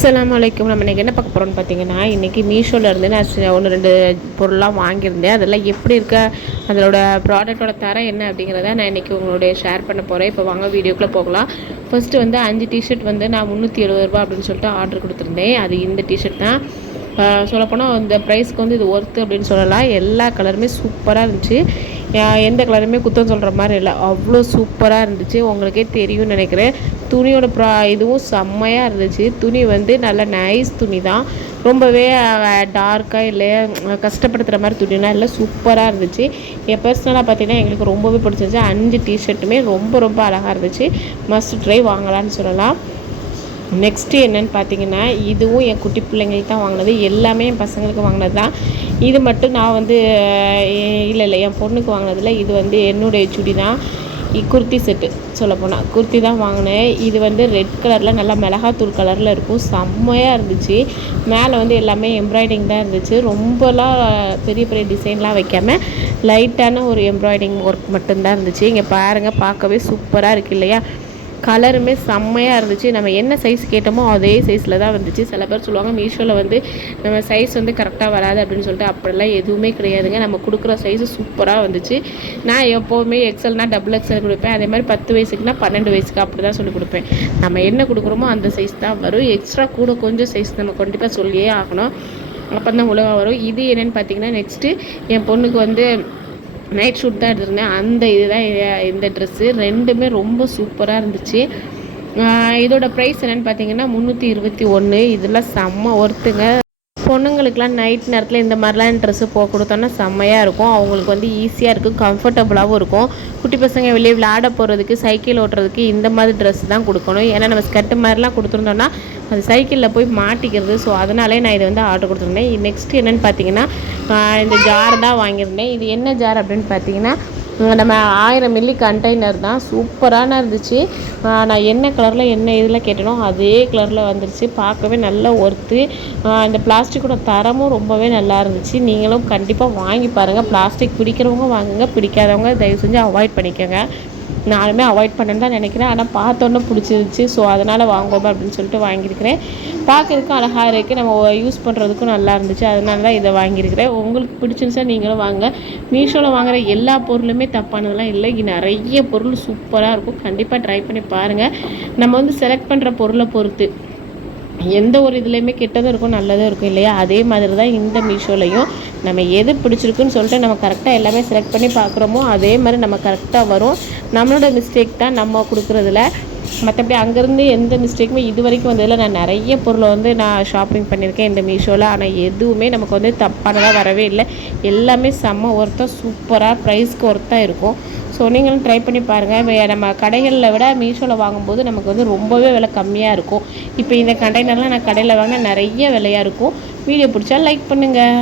அஸ்ஸலாமு அலைக்கும் நம்ம இன்றைக்கி என்ன பார்க்க போகிறோம்னு பார்த்தீங்கன்னா இன்றைக்கி மீஷோவில் இருந்து நான் ஒன்று ரெண்டு பொருள்லாம் வாங்கியிருந்தேன். அதெல்லாம் எப்படி இருக்க? அதோட ப்ராடக்ட்டோட தரம் என்ன அப்படிங்கிறத நான் இன்றைக்கி உங்களுடைய ஷேர் பண்ண போகிறேன் இப்போ வாங்க வீடியோக்குள்ளே போகலாம். ஃபஸ்ட்டு வந்து அஞ்சு டிஷர்ட் வந்து நான் முந்நூற்றி எழுபது ரூபா அப்படின்னு சொல்லிட்டு ஆர்டர் கொடுத்துருந்தேன். அது இந்த டிஷர்ட் தான். சொல்லப்போனால் இந்த ப்ரைஸ்க்கு வந்து இது ஒர்த்து அப்படின்னு சொல்லலாம். எல்லா கலருமே சூப்பராக இருந்துச்சு. எந்த கலருமே குத்தம் சொல்கிற மாதிரி இல்லை. அவ்வளோ சூப்பராக இருந்துச்சு. உங்களுக்கே தெரியும்னு நினைக்கிறேன். துணியோட ப்ரா இதுவும் செம்மையாக இருந்துச்சு. துணி வந்து நல்ல நைஸ் துணி தான். ரொம்பவே டார்க்காக இல்லை கஷ்டப்படுத்துகிற மாதிரி துணினா இல்லை. சூப்பராக இருந்துச்சு. என் பர்சனலாக பார்த்தீங்கன்னா எங்களுக்கு ரொம்பவே பிடிச்சிருந்துச்சு. அஞ்சு டிஷர்ட்டுமே ரொம்ப ரொம்ப அழகாக இருந்துச்சு. மஸ்ட் ட்ரை வாங்கலான்னு சொல்லலாம். நெக்ஸ்ட்டு என்னென்னு பார்த்தீங்கன்னா இதுவும் என் குட்டி பிள்ளைங்களுக்கு தான் வாங்கினது. எல்லாமே என் பசங்களுக்கு வாங்கினது தான். இது மட்டும் நான் வந்து இல்லை இல்லை என் பொண்ணுக்கு வாங்கினதில் இது வந்து என்னுடைய சுடி தான். குர்த்தி செட்டு சொல்லப்போனால் குர்த்தி தான் வாங்கினேன். இது வந்து ரெட் கலரில் நல்லா மிளகாத்தூள் கலரில் இருக்கும். செம்மையாக இருந்துச்சு. மேலே வந்து எல்லாமே எம்ப்ராய்டிங் தான் இருந்துச்சு. ரொம்பலாம் பெரிய பெரிய டிசைன்லாம் வைக்காமல் லைட்டான ஒரு எம்ப்ராய்டிங் ஒர்க் மட்டும்தான் இருந்துச்சு. இங்கே பாருங்கள் பார்க்கவே சூப்பராக இருக்குது இல்லையா? கலருமே செம்மையாக இருந்துச்சு. நம்ம என்ன சைஸ் கேட்டோமோ அதே சைஸில் தான் வந்துச்சு. சில பேர் சொல்லுவாங்க மீஷோவில் வந்து நம்ம சைஸ் வந்து கரெக்டாக வராது அப்படின்னு சொல்லிட்டு அப்படிலாம் எதுவுமே கிடையாதுங்க. நம்ம கொடுக்குற சைஸு சூப்பராக வந்துச்சு. நான் எப்போவுமே எக்ஸல்னா டபுள் எக்ஸல் கொடுப்பேன். அதே மாதிரி பத்து வயசுக்குனா பன்னெண்டு வயசுக்கு அப்படி தான் சொல்லி கொடுப்பேன். நம்ம என்ன கொடுக்குறோமோ அந்த சைஸ் தான் வரும். எக்ஸ்ட்ரா கூட கொஞ்சம் சைஸ் நம்ம கண்டிப்பாக சொல்லியே ஆகணும். அப்போ தான் உலகம் வரும். இது என்னென்னு பார்த்தீங்கன்னா நெக்ஸ்ட்டு என் பொண்ணுக்கு வந்து நைட் ஷூட் தான் எடுத்திருந்தேன். அந்த இதுதான் இந்த ட்ரெஸ்ஸு ரெண்டுமே ரொம்ப சூப்பராக இருந்துச்சு. இதோட ப்ரைஸ் என்னென்னு பார்த்தீங்கன்னா முந்நூற்றி இருபத்தி ஒன்று இதெல்லாம் செம்ம ஒர்த்துங்க பொண்ணுங்களுக்குலாம் நைட் நேரத்தில் இந்த மாதிரிலாம் ட்ரெஸ்ஸு போக கொடுத்தோன்னா செம்மையாக இருக்கும். அவங்களுக்கு வந்து ஈஸியாக இருக்கும் கம்ஃபர்டபுளாகவும் இருக்கும். குட்டி பசங்க வெளியே விளையாட போகிறதுக்கு சைக்கிள் ஓட்டுறதுக்கு இந்த மாதிரி ட்ரெஸ் தான் கொடுக்கணும். ஏன்னா நம்ம ஸ்கர்ட்டு மாதிரிலாம் கொடுத்துருந்தோன்னா அது சைக்கிளில் போய் மாட்டிக்கிறது. ஸோ அதனாலே நான் இதை வந்து ஆர்டர் கொடுத்துருந்தேன். நெக்ஸ்ட் என்னென்னு பார்த்தீங்கன்னா இந்த ஜார் தான் வாங்கியிருந்தேன். இது என்ன ஜார் அப்படின்னு பார்த்தீங்கன்னா நம்ம ஆயிரம் மில்லி கண்டெய்னர் தான் சூப்பரான இருந்துச்சு. நான் என்ன கலரில் என்ன இதில் கேட்டனோ அதே கலரில் வந்துருச்சு. பார்க்கவே நல்லா ஒர்த்து இந்த பிளாஸ்டிக்கோட தரமும் ரொம்பவே நல்லா இருந்துச்சு. நீங்களும் கண்டிப்பாக வாங்கி பாருங்கள் பிளாஸ்டிக் பிடிக்கிறவங்க வாங்குங்க பிடிக்காதவங்க தயவு செஞ்சு அவாய்ட் பண்ணிக்கோங்க. நானுமே அவாய்ட் பண்ணேன்னு தான் நினைக்கிறேன். ஆனால் பார்த்தோன்னே பிடிச்சிருச்சு ஸோ அதனால் வாங்குவோம் அப்படின்னு சொல்லிட்டு வாங்கியிருக்கிறேன். பார்க்குறதுக்கும் அழகாக இருக்குது நம்ம யூஸ் பண்ணுறதுக்கும் நல்லா இருந்துச்சு. அதனால தான் இதை வாங்கியிருக்கிறேன். உங்களுக்கு பிடிச்சிருந்துச்சா நீங்களும் வாங்க. மீஷோவில் வாங்குகிற எல்லா பொருளுமே தப்பானதெல்லாம் இல்லை. இங்கே நிறைய பொருள் சூப்பராக இருக்கும். கண்டிப்பாக ட்ரை பண்ணி பாருங்கள் நம்ம வந்து செலக்ட் பண்ணுற பொருளை பொறுத்து. எந்த ஒரு இதுலேயுமே கெட்டதும் இருக்கும் நல்லதும் இருக்கும் இல்லையா? அதே மாதிரி தான் இந்த மீஷோலையும். நம்ம எது பிடிச்சிருக்குன்னு சொல்லிட்டு நம்ம கரெக்டாக எல்லாமே செலக்ட் பண்ணி பார்க்குறோமோ அதே மாதிரி நம்ம கரெக்டாக வரும். நம்மளோட மிஸ்டேக் தான் நம்ம கொடுக்குறதுல. மற்றபடி அங்கேருந்து எந்த மிஸ்டேக்குமே இது வரைக்கும் வந்ததில் நான் நிறைய பொருளை வந்து நான் ஷாப்பிங் பண்ணியிருக்கேன் இந்த மீஷோவில் ஆனால் எதுவுமே நமக்கு வந்து தப்பானதாக வரவே இல்லை. எல்லாமே செம்ம ஒர்த்தாக சூப்பராக ப்ரைஸ்க்கு ஒர்த்தாக இருக்கும். ஸோ நீங்களும் ட்ரை பண்ணி பாருங்கள் நம்ம கடைகளில் விட மீஷோவில் வாங்கும்போது நமக்கு வந்து ரொம்பவே விலை கம்மியாக இருக்கும். இப்போ இந்த கண்டெய்னர்லாம் நான் கடையில் வாங்கினா நிறைய விலையாக இருக்கும். வீடியோ பிடிச்சா லைக் பண்ணுங்கள்